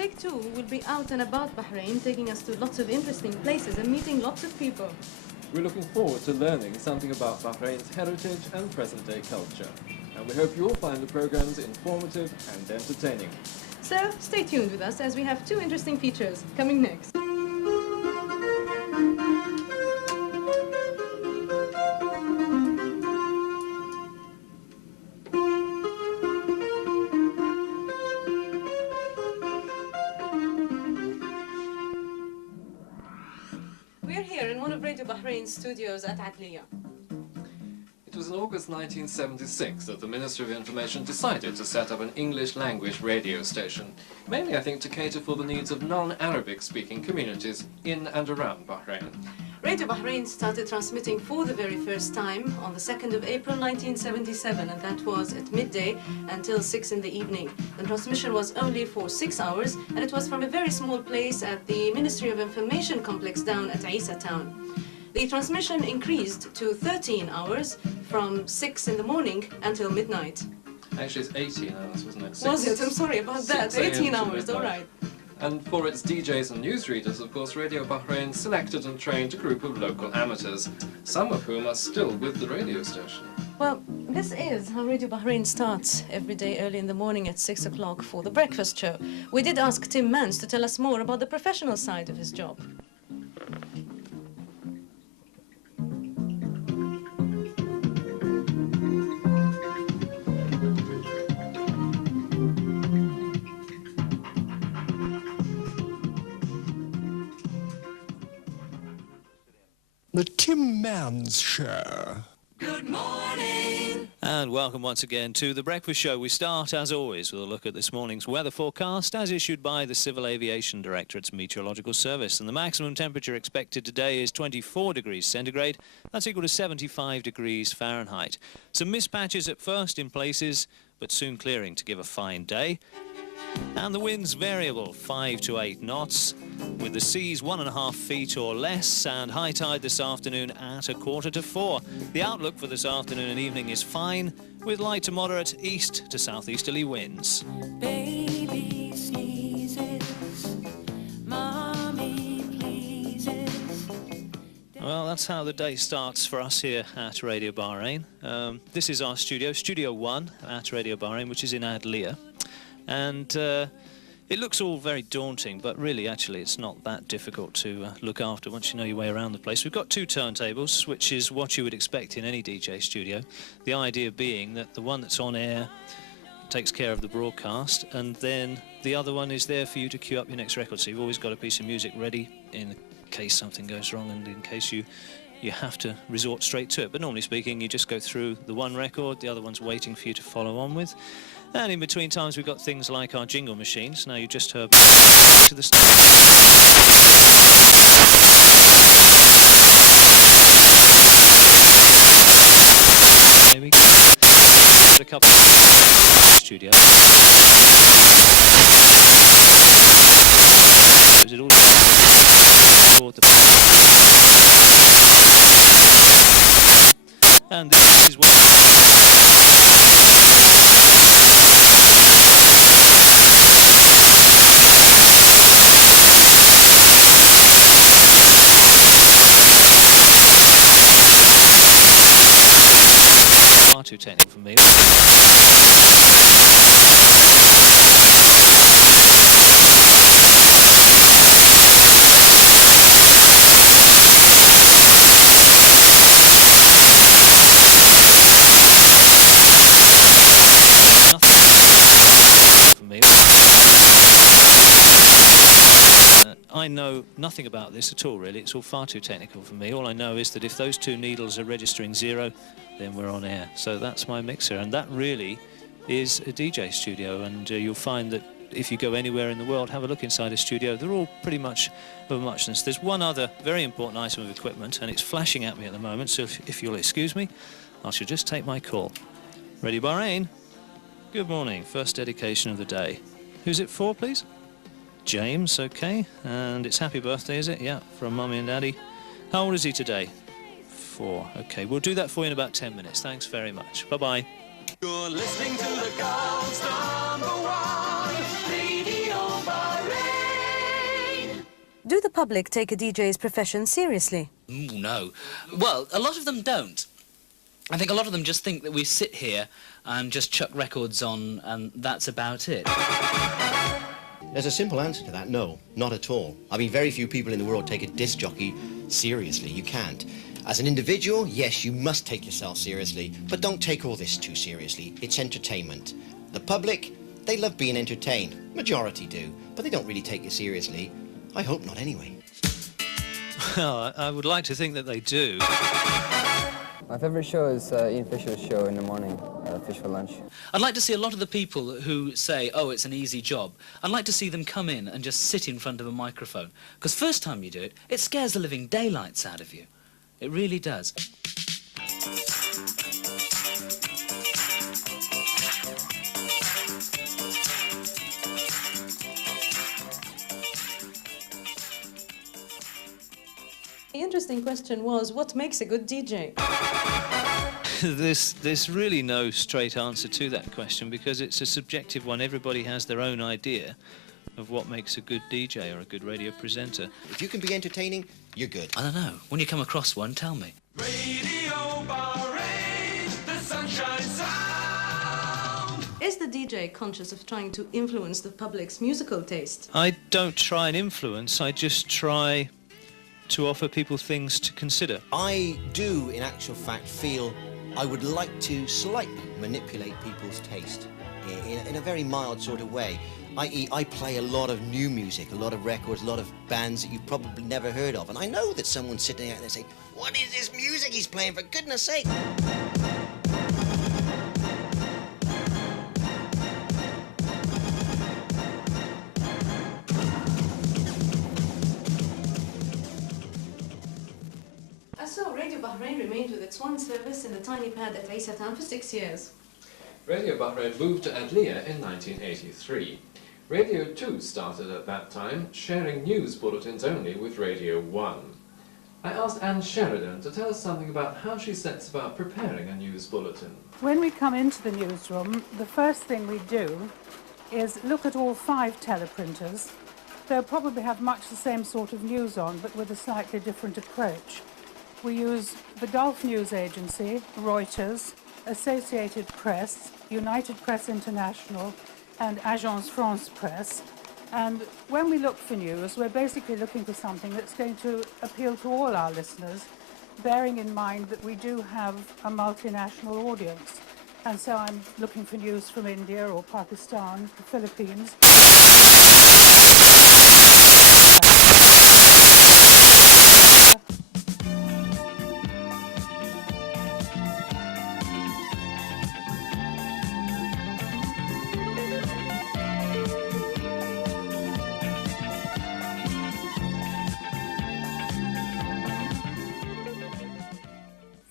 Take Two will be out and about Bahrain, taking us to lots of interesting places and meeting lots of people. We're looking forward to learning something about Bahrain's heritage and present-day culture. And we hope you'll find the programs informative and entertaining. So stay tuned with us as we have two interesting features coming next. We're here in one of Radio Bahrain's studios at Adliya. It was in August 1976 that the Ministry of Information decided to set up an English-language radio station, mainly, I think, to cater for the needs of non-Arabic speaking communities in and around Bahrain. Radio Bahrain started transmitting for the very first time on the 2nd of April 1977, and that was at midday until 6 in the evening. The transmission was only for 6 hours, and it was from a very small place at the Ministry of Information complex down at Isa town. The transmission increased to 13 hours from 6 in the morning until midnight. Actually, it's 18 hours, wasn't it? Was it? I'm sorry about that. 18 hours, all right. And for its DJs and newsreaders, of course, Radio Bahrain selected and trained a group of local amateurs, some of whom are still with the radio station. Well, this is how Radio Bahrain starts every day early in the morning at 6 o'clock for the breakfast show. We did ask Tim Mans to tell us more about the professional side of his job. The Tim Mans Show. Good morning. And welcome once again to The Breakfast Show. We start, as always, with a look at this morning's weather forecast as issued by the Civil Aviation Directorate's Meteorological Service. And the maximum temperature expected today is 24 degrees centigrade. That's equal to 75 degrees Fahrenheit. Some mist patches at first in places, but soon clearing to give a fine day. And the wind's variable, 5 to 8 knots, with the seas 1.5 feet or less, and high tide this afternoon at 3 to 4. The outlook for this afternoon and evening is fine, with light to moderate east to southeasterly winds. Baby sneezes, mommy pleases. Well, that's how the day starts for us here at Radio Bahrain. This is our studio, Studio 1 at Radio Bahrain, which is in Adliya. And it looks all very daunting, but really, actually, it's not that difficult to look after once you know your way around the place. We've got two turntables, which is what you would expect in any DJ studio. The idea being that the one that's on air takes care of the broadcast, and then the other one is there for you to queue up your next record. So you've always got a piece of music ready in case something goes wrong and in case you have to resort straight to it. But normally speaking, you just go through the one record, the other one's waiting for you to follow on with. And in between times, we've got things like our jingle machines. Now, you just heard to the start. Maybe a couple of studio. Is it all toward the... And this is what... Far too technical for me. I know nothing about this at all, really. It's all far too technical for me. All I know is that if those two needles are registering 0, then we're on air. So that's my mixer, and that really is a DJ studio. And you'll find that if you go anywhere in the world, have a look inside a studio, they're all pretty much of a muchness. There's one other very important item of equipment, and it's flashing at me at the moment, so if you'll excuse me, I shall just take my call. Radio Bahrain, good morning. First dedication of the day. Who's it for, please? James, okay. And it's happy birthday, is it? Yeah, from Mummy and Daddy. How old is he today? 4. Okay, we'll do that for you in about 10 minutes. Thanks very much. Bye-bye. You're listening to the Gulf's #1 Radio Bahrain. Do the public take a DJ's profession seriously? Ooh, no. Well, a lot of them don't. I think a lot of them just think that we sit here and just chuck records on and that's about it. There's a simple answer to that. No, not at all. I mean, very few people in the world take a disc jockey seriously. You can't. As an individual, yes, you must take yourself seriously, but don't take all this too seriously. It's entertainment. The public, they love being entertained. Majority do, but they don't really take it seriously. I hope not anyway. Well, I would like to think that they do. My favourite show is Ian Fisher's show in the morning, Fish for Lunch. I'd like to see a lot of the people who say, oh, it's an easy job. I'd like to see them come in and just sit in front of a microphone. Because first time you do it, it scares the living daylights out of you. It really does. The interesting question was, what makes a good DJ? There's really no straight answer to that question because it's a subjective one. Everybody has their own idea of what makes a good DJ or a good radio presenter. If you can be entertaining, you're good. I don't know. When you come across one, tell me. Radio Bahrain, the sunshine sound. Is the DJ conscious of trying to influence the public's musical taste? I don't try and influence, I just try to offer people things to consider. I do, in actual fact, feel I would like to slightly manipulate people's taste in a very mild sort of way. I.e., I play a lot of new music, a lot of records, a lot of bands that you've probably never heard of. And I know that someone's sitting out there saying, what is this music he's playing, for goodness sake? So Radio Bahrain remained with its one service in the tiny pad at Isa Town for 6 years. Radio Bahrain moved to Adliya in 1983. Radio 2 started at that time, sharing news bulletins only with Radio 1. I asked Anne Sheridan to tell us something about how she sets about preparing a news bulletin. When we come into the newsroom, the first thing we do is look at all 5 teleprinters. They'll probably have much the same sort of news on, but with a slightly different approach. We use the Gulf News Agency, Reuters, Associated Press, United Press International, and Agence France Presse. And when we look for news, we're basically looking for something that's going to appeal to all our listeners, bearing in mind that we do have a multinational audience. And so I'm looking for news from India or Pakistan, the Philippines.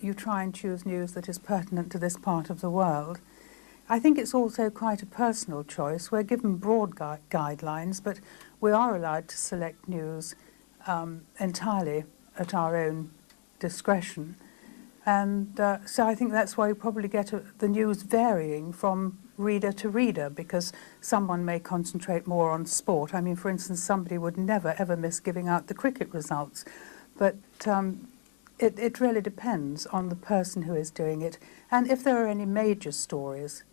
You try and choose news that is pertinent to this part of the world. I think it's also quite a personal choice. We're given broad guidelines, but we are allowed to select news entirely at our own discretion. And so I think that's why you probably get the news varying from reader to reader, because someone may concentrate more on sport. I mean, for instance, somebody would never, ever miss giving out the cricket results. But it really depends on the person who is doing it. And if there are any major stories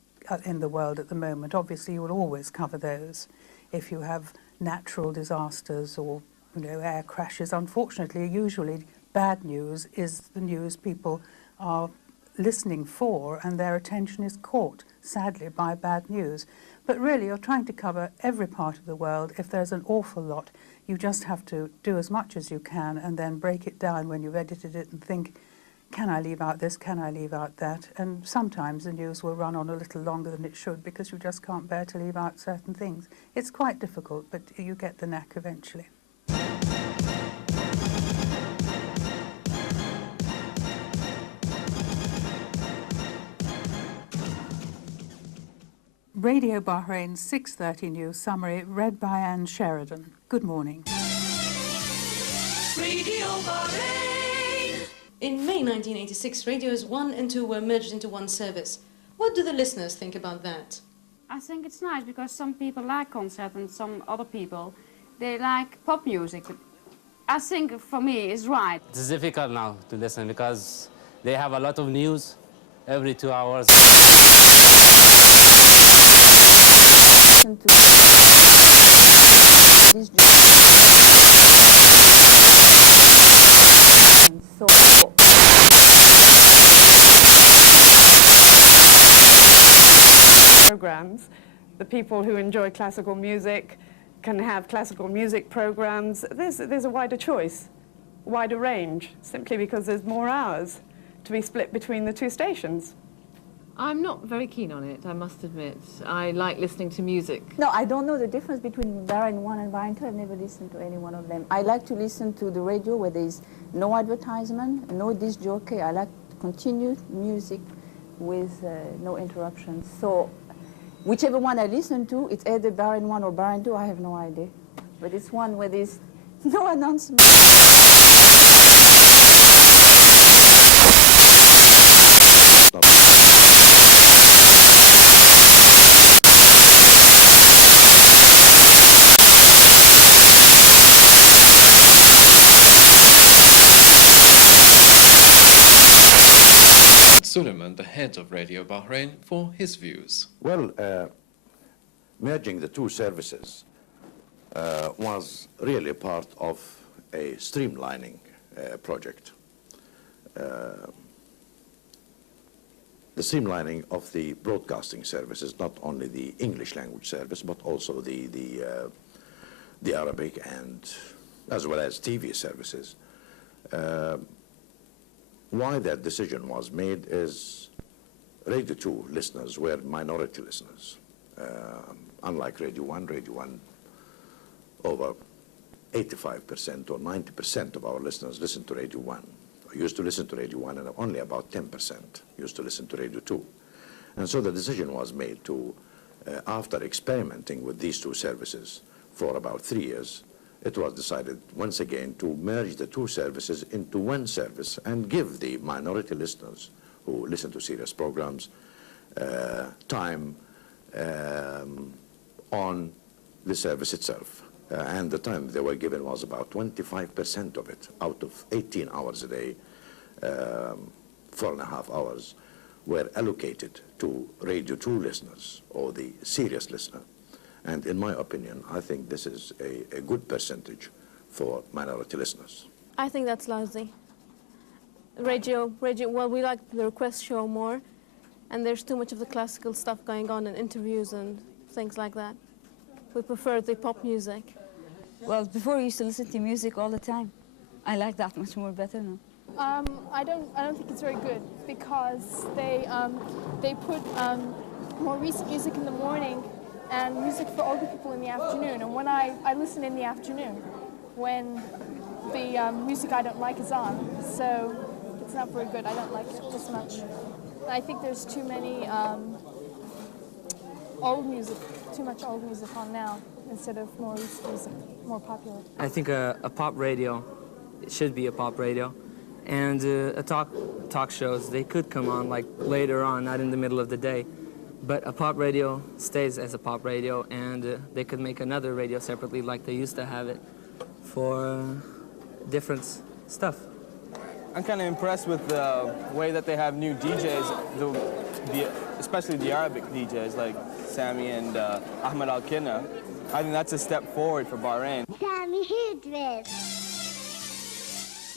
in the world at the moment, obviously you will always cover those. If you have natural disasters or air crashes, unfortunately, usually bad news is the news people are listening for, and their attention is caught, sadly, by bad news. But really, you're trying to cover every part of the world. If there's an awful lot, you just have to do as much as you can and then break it down when you've edited it and think, can I leave out this, can I leave out that? And sometimes the news will run on a little longer than it should because you just can't bear to leave out certain things. It's quite difficult, but you get the knack eventually. Radio Bahrain's 6:30 News Summary, read by Anne Sheridan. Good morning. Radio Bahrain. In May 1986, radios 1 and 2 were merged into one service. What do the listeners think about that? I think it's nice because some people like concert and some other people, they like pop music. I think for me it's right. It's difficult now to listen because they have a lot of news every 2 hours. Programs. The people who enjoy classical music can have classical music programs. There's a wider choice, wider range, simply because there's more hours to be split between the two stations. I'm not very keen on it, I must admit. I like listening to music. No, I don't know the difference between Bahrain 1 and Bahrain 2. I've never listened to any one of them. I like to listen to the radio where there's no advertisement, no disc jockey. I like continued music with no interruptions. So whichever one I listen to, it's either Bahrain 1 or Bahrain 2, I have no idea. But it's one where there's no announcement. Suleiman, the head of Radio Bahrain, for his views. Well, merging the two services was really part of a streamlining project. The streamlining of the broadcasting services, not only the English language service, but also the Arabic and as well as TV services. Why that decision was made is Radio 2 listeners were minority listeners. Unlike Radio 1, over 85% or 90% of our listeners listen to Radio 1. Used to listen to Radio 1 and only about 10% used to listen to Radio 2. And so the decision was made to, after experimenting with these two services for about 3 years, it was decided once again to merge the two services into one service and give the minority listeners who listen to serious programs time on the service itself. And the time they were given was about 25% of it. Out of 18 hours a day, 4.5 hours were allocated to Radio 2 listeners or the serious listener. And in my opinion, I think this is a good percentage for minority listeners. I think that's lousy. Radio, well, we like the request show more, and there's too much of the classical stuff going on in interviews and things like that. We prefer the pop music. Well, before I used to listen to music all the time. I like that much more better now. I don't think it's very good because they put more recent music in the morning and music for older people in the afternoon. And when I listen in the afternoon when the music I don't like is on, so it's not very good. I don't like it this much. I think there's too many old music, too much old music on now instead of more recent music, more popular. I think a pop radio, it should be a pop radio. And talk shows, they could come on like later on, not in the middle of the day. But a pop radio stays as a pop radio, and they could make another radio separately like they used to have it for different stuff. I'm kind of impressed with the way that they have new DJs, especially the Arabic DJs like Sami and Ahmed Al-Kinna. I think that's a step forward for Bahrain.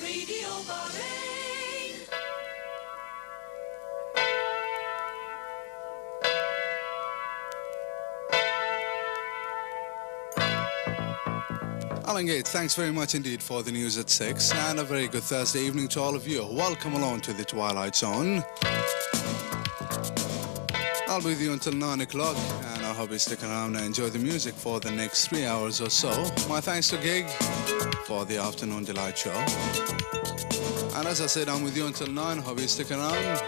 Radio Bahrain. Alan Gates, thanks very much indeed for the news at 6, and a very good Thursday evening to all of you. Welcome along to the Twilight Zone. I'll be with you until 9 o'clock, and I hope you stick around and enjoy the music for the next 3 hours or so. My thanks to Gig for the Afternoon Delight Show. And as I said, I'm with you until 9. Hope you stick around and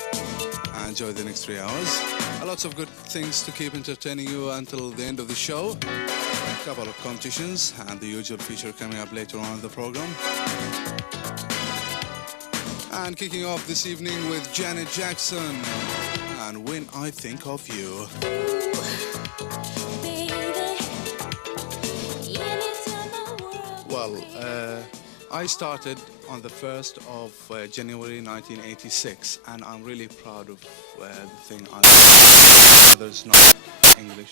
enjoy the next 3 hours. Lots of good things to keep entertaining you until the end of the show. A couple of competitions and the usual feature coming up later on in the program. And kicking off this evening with Janet Jackson and When I Think of You. Well, I started on the 1st of January 1986, and I'm really proud of the thing I do. There's not English.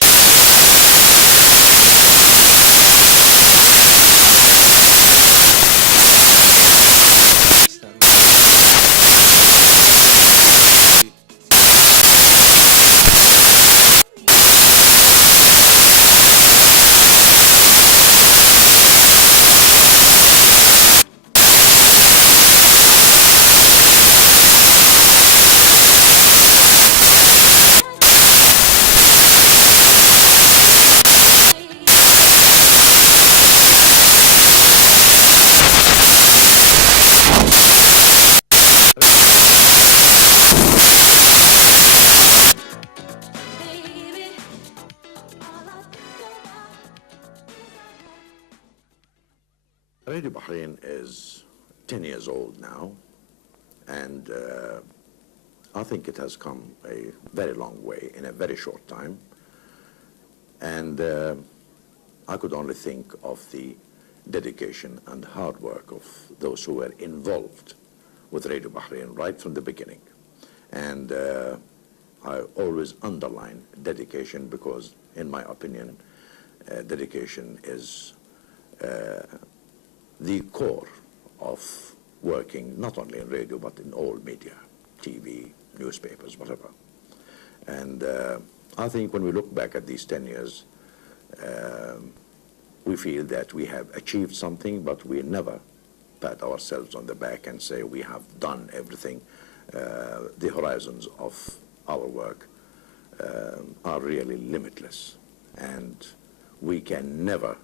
Radio Bahrain is 10 years old now, and I think it has come a very long way in a very short time. And I could only think of the dedication and hard work of those who were involved with Radio Bahrain right from the beginning. And I always underline dedication because, in my opinion, dedication is the core of working not only in radio but in all media, TV, newspapers, whatever. And I think when we look back at these 10 years, we feel that we have achieved something, but we never pat ourselves on the back and say we have done everything. The horizons of our work are really limitless, and we can never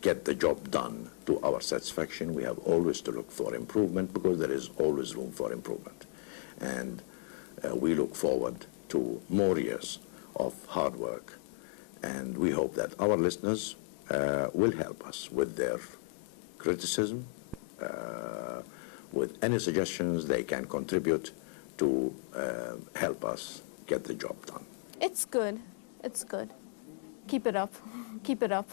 get the job done to our satisfaction. We have always to look for improvement because there is always room for improvement. And we look forward to more years of hard work. And we hope that our listeners will help us with their criticism, with any suggestions they can contribute to help us get the job done. It's good. It's good. Keep it up. Keep it up.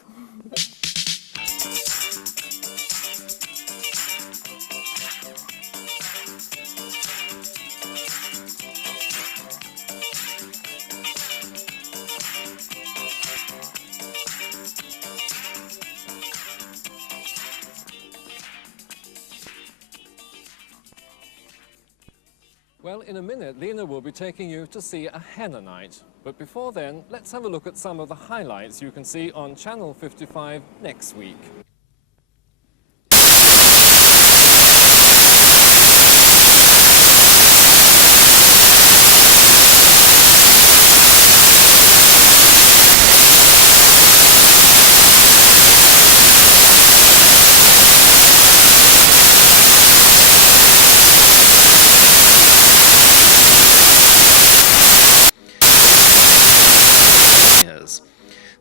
Well, in a minute, Lena will be taking you to see a Henna Night. But before then, let's have a look at some of the highlights you can see on Channel 55 next week.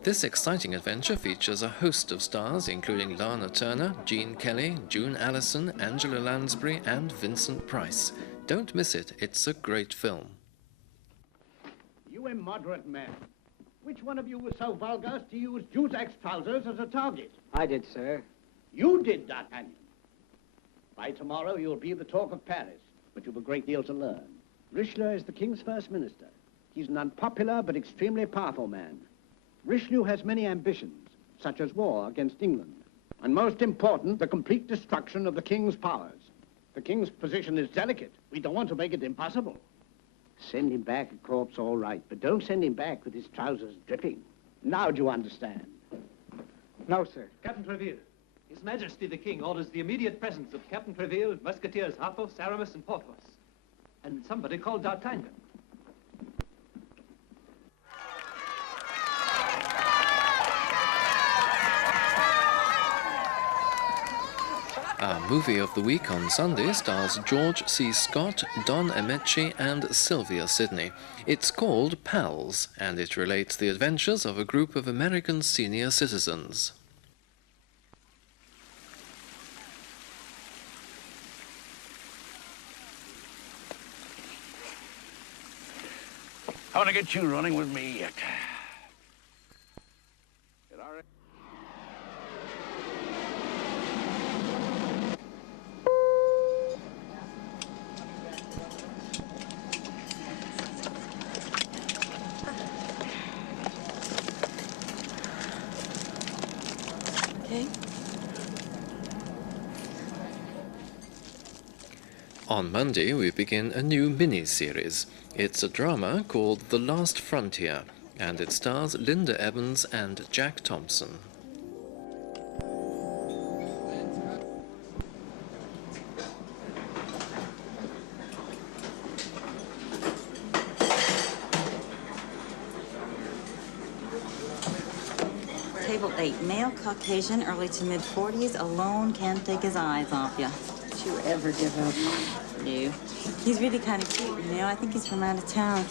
This exciting adventure features a host of stars, including Lana Turner, Gene Kelly, June Allison, Angela Lansbury, and Vincent Price. Don't miss it, it's a great film. You immoderate man. Which one of you was so vulgar as to use Juzak's trousers as a target? I did, sir. You did, D'Artagnan. By tomorrow, you'll be the talk of Paris, but you've a great deal to learn. Richelieu is the king's first minister. He's an unpopular but extremely powerful man. Richelieu has many ambitions, such as war against England, and most important, the complete destruction of the king's powers. The king's position is delicate. We don't want to make it impossible. Send him back a corpse, all right, but don't send him back with his trousers dripping. Now do you understand? No, sir. Captain Treville, His Majesty the King orders the immediate presence of Captain Treville, Musketeers Athos, Aramis, and Porthos, and somebody called D'Artagnan. Our movie of the week on Sunday stars George C. Scott, Don Ameche, and Sylvia Sidney. It's called Pals, and it relates the adventures of a group of American senior citizens. I want to get you running with me yet. Okay. On Monday, we begin a new mini-series. It's a drama called The Last Frontier, and it stars Linda Evans and Jack Thompson. Table 8, male, Caucasian, early to mid-40s, alone, can't take his eyes off you. Don't you ever give up. No. He's really kind of cute, you know? I think he's from out of town.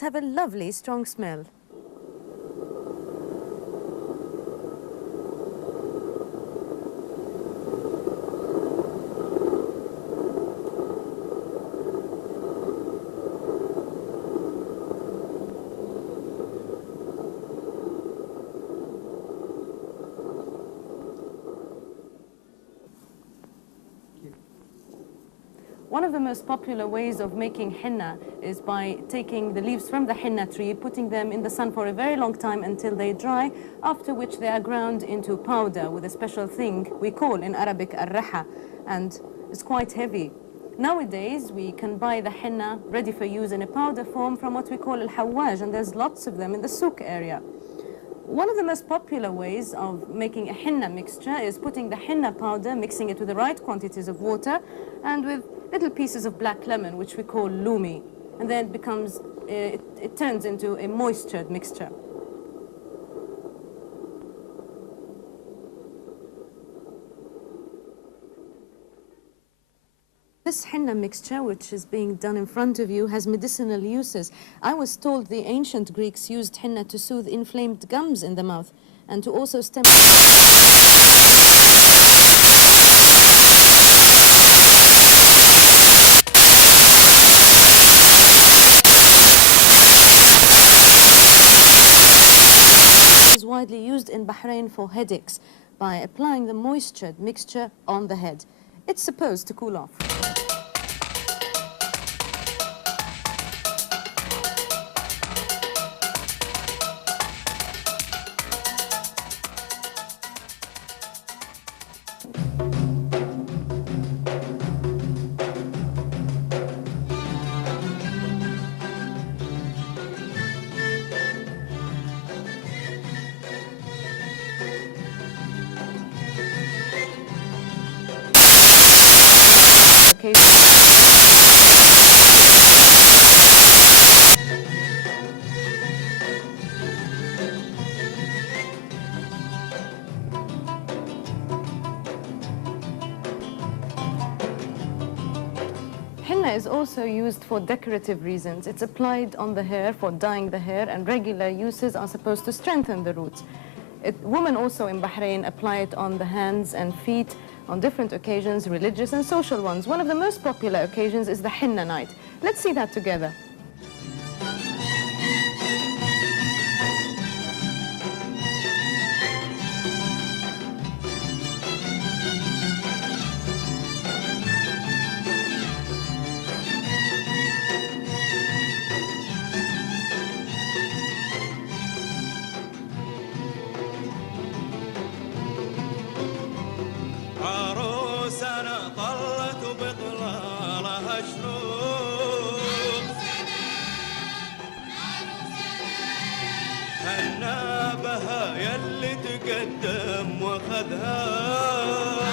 Have a lovely strong smell. One of the most popular ways of making henna is by taking the leaves from the henna tree, putting them in the sun for a very long time until they dry, after which they are ground into powder with a special thing we call in Arabic al-raha, and it's quite heavy. Nowadays, we can buy the henna ready for use in a powder form from what we call al-hawaj, and there's lots of them in the souk area. One of the most popular ways of making a henna mixture is putting the henna powder, mixing it with the right quantities of water, and with little pieces of black lemon, which we call lumi, and then it becomes, it turns into a moistured mixture. This henna mixture, which is being done in front of you, has medicinal uses. I was told the ancient Greeks used henna to soothe inflamed gums in the mouth and to also stem... is widely used in Bahrain for headaches by applying the moistured mixture on the head. It's supposed to cool off. Okay. Henna is also used for decorative reasons. It's applied on the hair for dyeing the hair, and regular uses are supposed to strengthen the roots. Women also in Bahrain apply it on the hands and feet on different occasions, religious and social ones. One of the most popular occasions is the Henna Night. Let's see that together.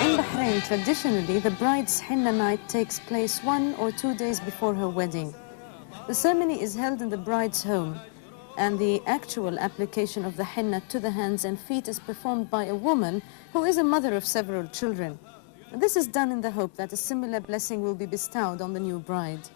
In Bahrain, traditionally, the bride's henna night takes place 1 or 2 days before her wedding. The ceremony is held in the bride's home, and the actual application of the henna to the hands and feet is performed by a woman who is a mother of several children. This is done in the hope that a similar blessing will be bestowed on the new bride.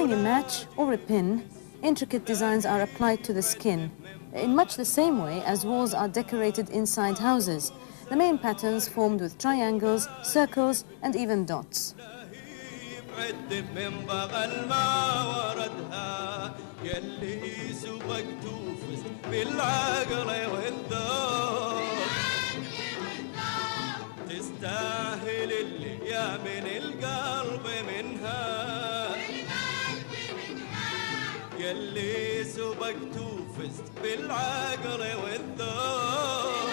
Using a match or a pin, intricate designs are applied to the skin, in much the same way as walls are decorated inside houses. The main patterns formed with triangles, circles, and even dots. تستاهل الايام من القلب منها يلي سبقت وفزت بالعقل والذوق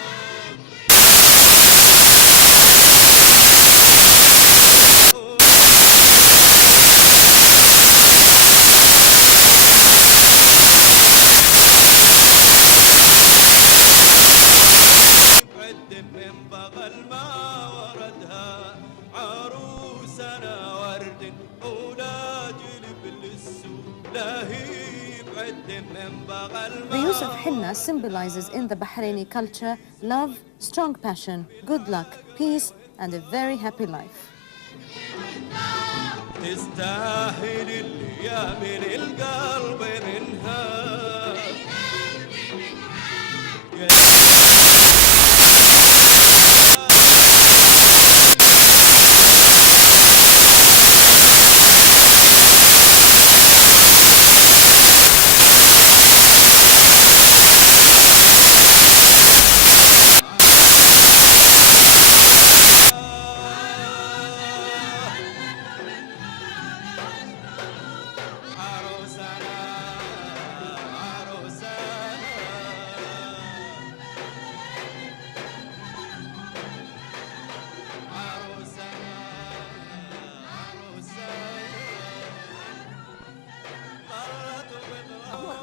The use of henna symbolizes in the Bahraini culture love, strong passion, good luck, peace, and a very happy life. تستاهل الايام من القلب منها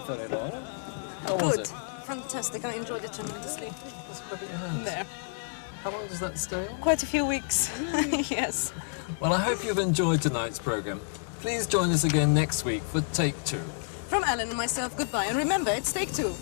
Very long. How was Good. it? Fantastic. I enjoyed it tremendously. Let's rub it in your hands. There. How long does that stay on? Quite a few weeks. Yes. Well, I hope you've enjoyed tonight's programme. Please join us again next week for Take 2. From Alan and myself, goodbye. And remember, it's Take 2.